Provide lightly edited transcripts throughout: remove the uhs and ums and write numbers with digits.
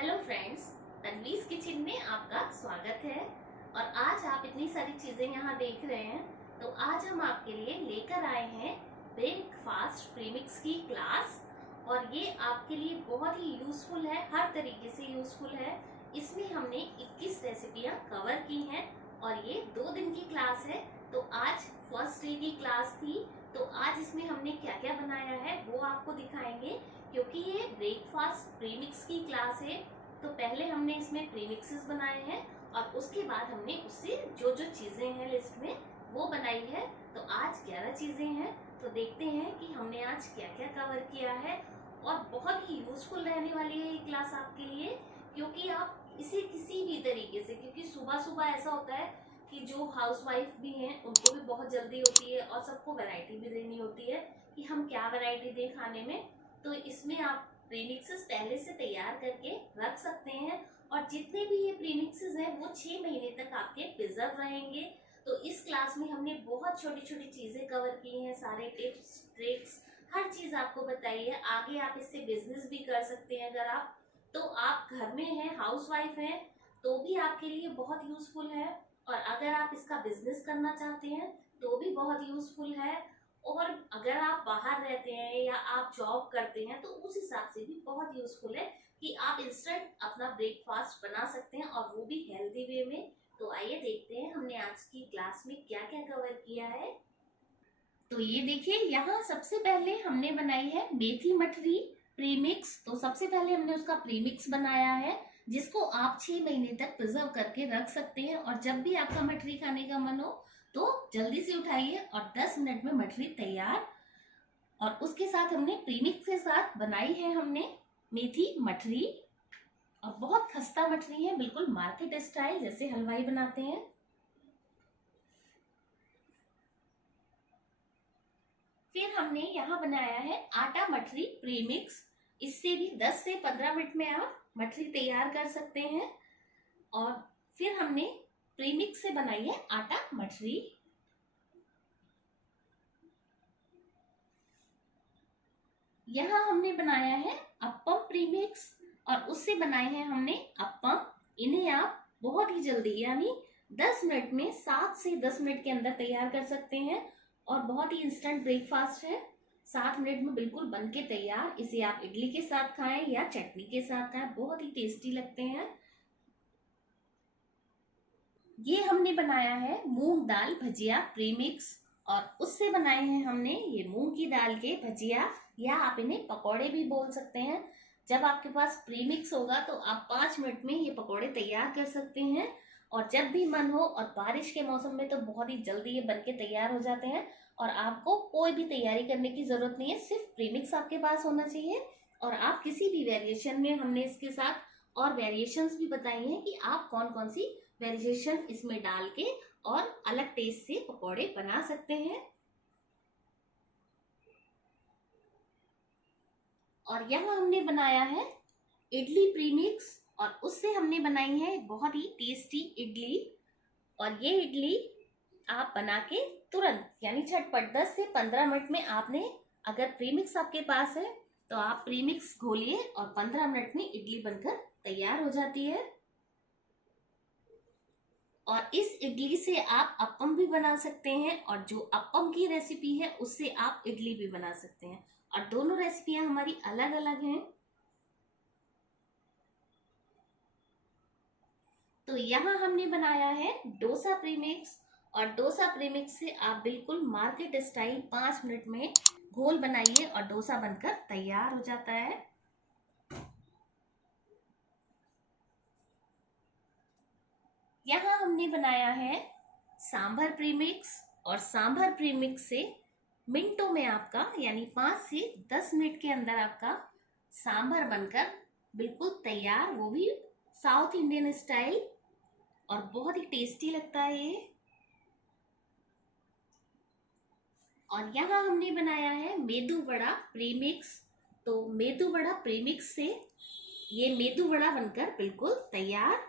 Hello friends, तन्वीज़ kitchen में आपका स्वागत है। और आज आप इतनी सारी चीज़ें यहाँ देख रहे हैं, तो आज हम आपके लिए लेकर आए हैं ब्रेकफास्ट प्रीमिक्स की क्लास। और ये आपके लिए बहुत ही यूज़फुल है, हर तरीके से यूज़फुल है। इसमें हमने 21 रेसिपियाँ कवर की हैं और ये 2 दिन की क्लास है। तो आज फर्स्ट डे की क्लास थी, तो आज इसमें हमने क्या क्या बनाया है वो आपको दिखाएंगे। क्योंकि ये ब्रेकफास्ट प्रीमिक्स की क्लास है, तो पहले हमने इसमें प्रीमिक्सेस बनाए हैं और उसके बाद हमने उससे जो जो चीज़ें हैं लिस्ट में वो बनाई है। तो आज 11 चीज़ें हैं, तो देखते हैं कि हमने आज क्या क्या कवर किया है। और बहुत ही यूजफुल रहने वाली है ये क्लास आपके लिए, क्योंकि आप इसे किसी भी तरीके से, क्योंकि सुबह सुबह ऐसा होता है कि जो हाउसवाइफ भी हैं उनको भी बहुत जल्दी होती है और सबको वैरायटी भी देनी होती है कि हम क्या वैरायटी दें खाने में। तो इसमें आप प्रीमिक्सेस पहले से तैयार करके रख सकते हैं और जितने भी ये प्रीमिक्सेस हैं वो 6 महीने तक आपके प्रिजर्व रहेंगे। तो इस क्लास में हमने बहुत छोटी छोटी चीज़ें कवर की हैं, सारे टिप्स ट्रिक्स हर चीज़ आपको बताई है। आगे आप इससे बिजनेस भी कर सकते हैं। अगर आप घर में हैं, हाउसवाइफ हैं, तो भी आपके लिए बहुत यूजफुल है। और अगर आप इसका बिजनेस करना चाहते हैं तो भी बहुत यूजफुल है। और अगर आप बाहर रहते हैं या आप जॉब करते हैं तो उस हिसाब से भी बहुत यूजफुल है कि आप इंस्टेंट अपना ब्रेकफास्ट बना सकते हैं और वो भी हेल्दी वे में। तो आइए देखते हैं हमने आज की क्लास में क्या क्या कवर किया है। तो ये देखिए, यहाँ सबसे पहले हमने बनाई है मेथी मठरी प्रीमिक्स। तो सबसे पहले हमने उसका प्रीमिक्स बनाया है, जिसको आप 6 महीने तक प्रिजर्व करके रख सकते हैं। और जब भी आपका मठरी खाने का मन हो तो जल्दी से उठाइए और 10 मिनट में मठरी तैयार। और उसके साथ हमने प्रीमिक्स के साथ बनाई है हमने मेथी मठरी, और बहुत खस्ता मठरी है, बिल्कुल मार्केट स्टाइल जैसे हलवाई बनाते हैं। फिर हमने यहाँ बनाया है आटा मठरी प्रीमिक्स। इससे भी 10 से 15 मिनट में आप मठरी तैयार कर सकते हैं। और फिर हमने प्रीमिक्स से बनाई है आटा मठरी। यहाँ हमने बनाया है अप्पम प्रीमिक्स, और उससे बनाए हैं हमने अप्पम। इन्हें आप बहुत ही जल्दी, यानी 10 मिनट में, 7 से 10 मिनट के अंदर तैयार कर सकते हैं। और बहुत ही इंस्टेंट ब्रेकफास्ट है, 7 मिनट में बिल्कुल बन के तैयार। इसे आप इडली के साथ खाएं या चटनी के साथ खाएं, बहुत ही टेस्टी लगते हैं। ये हमने बनाया है मूंग दाल भजिया प्रीमिक्स, और उससे बनाए हैं हमने ये मूंग की दाल के भजिया, या आप इन्हें पकौड़े भी बोल सकते हैं। जब आपके पास प्रीमिक्स होगा तो आप 5 मिनट में ये पकौड़े तैयार कर सकते हैं। और जब भी मन हो, और बारिश के मौसम में तो बहुत ही जल्दी ये बनके तैयार हो जाते हैं। और आपको कोई भी तैयारी करने की जरूरत नहीं है, सिर्फ प्रीमिक्स आपके पास होना चाहिए। और आप किसी भी वेरिएशन में, हमने इसके साथ और वेरिएशंस भी बताई हैं कि आप कौन कौन सी वेरिएशन इसमें डाल के और अलग टेस्ट से पकौड़े बना सकते हैं। और यहाँ हमने बनाया है इडली प्रीमिक्स, और उससे हमने बनाई है बहुत ही टेस्टी इडली। और ये इडली आप बना के तुरंत, यानी झटपट 10 से 15 मिनट में, आपने अगर प्रीमिक्स आपके पास है तो आप प्रीमिक्स घोलिए और 15 मिनट में इडली बनकर तैयार हो जाती है। और इस इडली से आप अप्पम भी बना सकते हैं, और जो अप्पम की रेसिपी है उससे आप इडली भी बना सकते हैं। और दोनों रेसिपियां हमारी अलग अलग हैं। तो यहाँ हमने बनाया है डोसा प्रीमिक्स, और डोसा प्रीमिक्स से आप बिल्कुल मार्केट स्टाइल 5 मिनट में घोल बनाइए और डोसा बनकर तैयार हो जाता है। यहाँ हमने बनाया है सांभर प्रीमिक्स, और सांभर प्रीमिक्स से मिनटों में आपका, यानी 5 से 10 मिनट के अंदर आपका सांभर बनकर बिल्कुल तैयार, वो भी साउथ इंडियन स्टाइल, और बहुत ही टेस्टी लगता है ये। और यहाँ हमने बनाया है मेदू वड़ा प्रीमिक्स। तो मेदू वड़ा प्रीमिक्स से ये मेदू वड़ा बनकर बिल्कुल तैयार,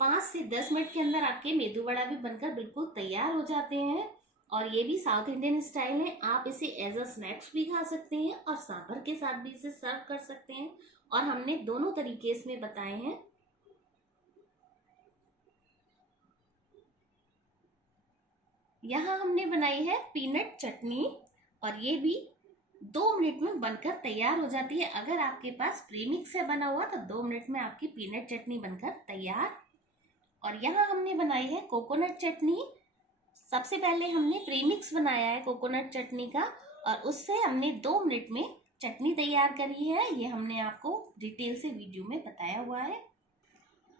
5 से 10 मिनट के अंदर आपके मेदू वड़ा भी बनकर बिल्कुल तैयार हो जाते हैं। और ये भी साउथ इंडियन स्टाइल है, आप इसे एज अ स्नैक्स भी खा सकते हैं और सांभर के साथ भी इसे सर्व कर सकते हैं। और हमने दोनों तरीके इसमें बताए हैं। यहाँ हमने बनाई है पीनट चटनी और ये भी 2 मिनट में बनकर तैयार हो जाती है। अगर आपके पास प्रीमिक्स से बना हुआ तो 2 मिनट में आपकी पीनट चटनी बनकर तैयार। और यहाँ हमने बनाई है कोकोनट चटनी। सबसे पहले हमने प्रीमिक्स बनाया है कोकोनट चटनी का और उससे हमने 2 मिनट में चटनी तैयार करी है। ये हमने आपको डिटेल से वीडियो में बताया हुआ है।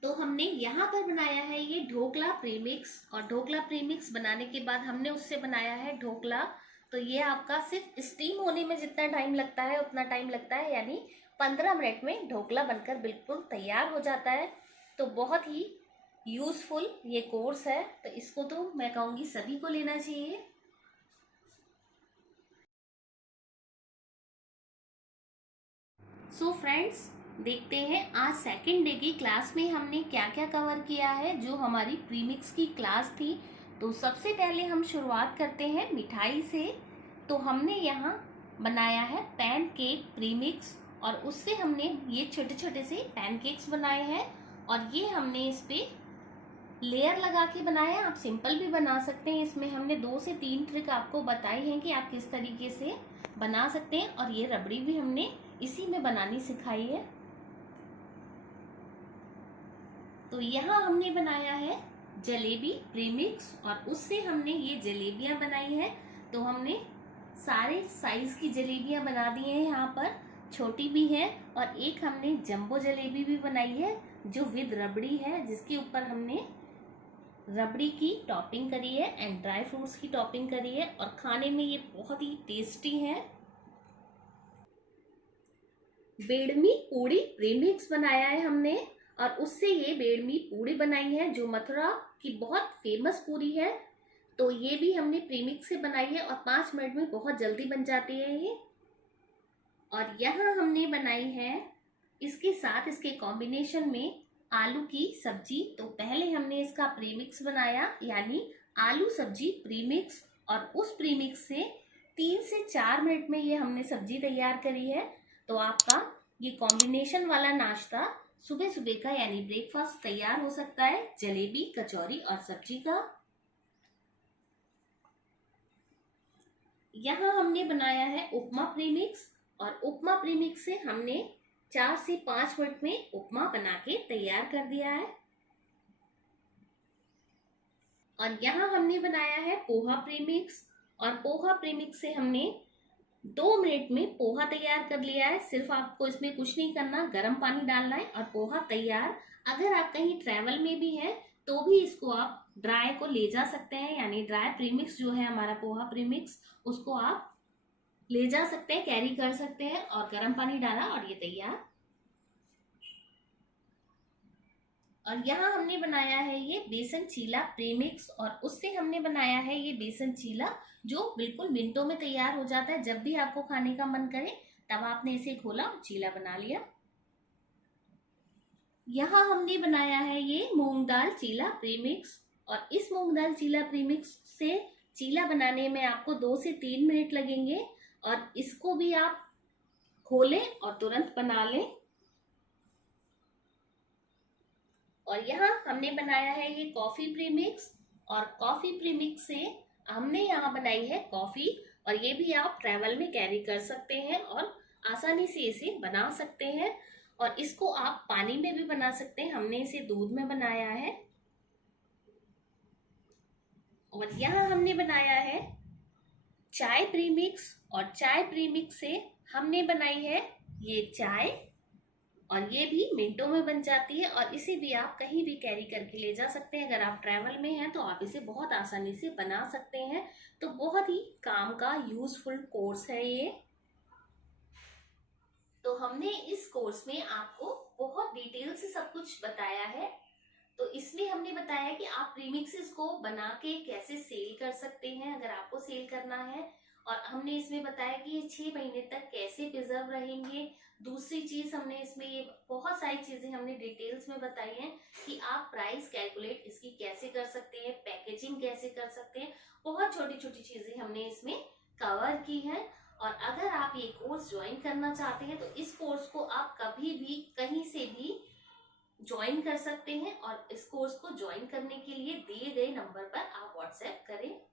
तो हमने यहाँ पर बनाया है ये ढोकला प्रीमिक्स और ढोकला प्रीमिक्स बनाने के बाद हमने उससे बनाया है ढोकला। तो ये आपका सिर्फ स्टीम होने में जितना टाइम लगता है उतना टाइम लगता है, यानी 15 मिनट में ढोकला बनकर बिल्कुल तैयार हो जाता है। तो बहुत ही यूजफुल ये कोर्स है, तो इसको तो मैं कहूँगी सभी को लेना चाहिए। सो फ्रेंड्स, देखते हैं आज सेकेंड डे की क्लास में हमने क्या क्या कवर किया है जो हमारी प्रीमिक्स की क्लास थी। तो सबसे पहले हम शुरुआत करते हैं मिठाई से। तो हमने यहाँ बनाया है पैनकेक प्रीमिक्स और उससे हमने ये छोटे छोटे से पैनकेक्स बनाए हैं और ये हमने इस पे लेयर लगा के बनाया है। आप सिंपल भी बना सकते हैं। इसमें हमने 2 से 3 ट्रिक आपको बताई हैं कि आप किस तरीके से बना सकते हैं और ये रबड़ी भी हमने इसी में बनानी सिखाई है। तो यहाँ हमने बनाया है जलेबी प्रीमिक्स और उससे हमने ये जलेबियां बनाई है। तो हमने सारे साइज की जलेबियां बना दी हैं, यहाँ पर छोटी भी है और एक हमने जंबो जलेबी भी बनाई है जो विद रबड़ी है, जिसके ऊपर हमने रबड़ी की टॉपिंग करी है एंड ड्राई फ्रूट्स की टॉपिंग करी है और खाने में ये बहुत ही टेस्टी है। बेडमी पूड़ी प्रीमिक्स बनाया है हमने और उससे ये बेडमी पूड़ी बनाई है जो मथुरा की बहुत फेमस पूरी है। तो ये भी हमने प्रीमिक्स से बनाई है और 5 मिनट में बहुत जल्दी बन जाती है ये। और यहाँ हमने बनाई है इसके साथ इसके कॉम्बिनेशन में आलू की सब्जी। तो पहले हमने इसका प्रीमिक्स बनाया यानी आलू सब्जी प्रीमिक्स और उस प्रीमिक्स से 3 से 4 मिनट में ये हमने सब्जी तैयार करी है। तो आपका ये कॉम्बिनेशन वाला नाश्ता सुबह सुबह का यानी ब्रेकफास्ट तैयार हो सकता है, जलेबी कचौरी और सब्जी का। यहाँ हमने बनाया है उपमा प्रीमिक्स और उपमा प्रीमिक्स से हमने 4 से 5 मिनट में उपमा बना के तैयार कर दिया है। और यहाँ हमने बनाया है पोहा प्रीमिक्स और पोहा प्रीमिक्स से हमने 2 मिनट में पोहा तैयार कर लिया है। सिर्फ आपको इसमें कुछ नहीं करना, गर्म पानी डालना है और पोहा तैयार। अगर आप कहीं ट्रैवल में भी हैं तो भी इसको आप ड्राई को ले जा सकते हैं, यानी ड्राई प्रीमिक्स जो है हमारा पोहा प्रीमिक्स उसको आप ले जा सकते हैं, कैरी कर सकते हैं और गर्म पानी डाला और ये तैयार। और यहाँ हमने बनाया है ये बेसन चीला प्रीमिक्स और उससे हमने बनाया है ये बेसन चीला जो बिल्कुल मिनटों में तैयार हो जाता है। जब भी आपको खाने का मन करे तब आपने इसे खोला और चीला बना लिया। यहाँ हमने बनाया है ये मूंग दाल चीला प्रीमिक्स और इस मूंग दाल चीला प्रीमिक्स से चीला बनाने में आपको 2 से 3 मिनट लगेंगे और इसको भी आप खोलें और तुरंत बना लें। और यहाँ हमने बनाया है ये कॉफी प्रीमिक्स और कॉफी प्रीमिक्स से हमने यहाँ बनाई है कॉफी और ये भी आप ट्रैवल में कैरी कर सकते हैं और आसानी से इसे बना सकते हैं। और इसको आप पानी में भी बना सकते हैं, हमने इसे दूध में बनाया है। और यहाँ हमने बनाया है चाय प्रीमिक्स और चाय प्रीमिक्स से हमने बनाई है ये चाय और ये भी मिनटों में बन जाती है और इसे भी आप कहीं भी कैरी करके ले जा सकते हैं। अगर आप ट्रैवल में हैं तो आप इसे बहुत आसानी से बना सकते हैं। तो बहुत ही काम का यूजफुल कोर्स है ये। तो हमने इस कोर्स में आपको बहुत डिटेल से सब कुछ बताया है। तो इसमें हमने बताया कि आप प्रीमिक्सेस को बना के कैसे सेल कर सकते हैं अगर आपको सेल करना है, और हमने इसमें बताया कि ये 6 महीने तक कैसे प्रिजर्व रहेंगे। दूसरी चीज हमने इसमें ये बहुत सारी चीजें हमने डिटेल्स में बताई हैं कि आप प्राइस कैलकुलेट इसकी कैसे कर सकते हैं, पैकेजिंग कैसे कर सकते हैं। बहुत छोटी छोटी चीजें हमने इसमें कवर की हैं और अगर आप ये कोर्स ज्वाइन करना चाहते हैं तो इस कोर्स को आप कभी भी कहीं से भी ज्वाइन कर सकते हैं और इस कोर्स को ज्वाइन करने के लिए दिए गए नंबर पर आप व्हाट्सएप करें।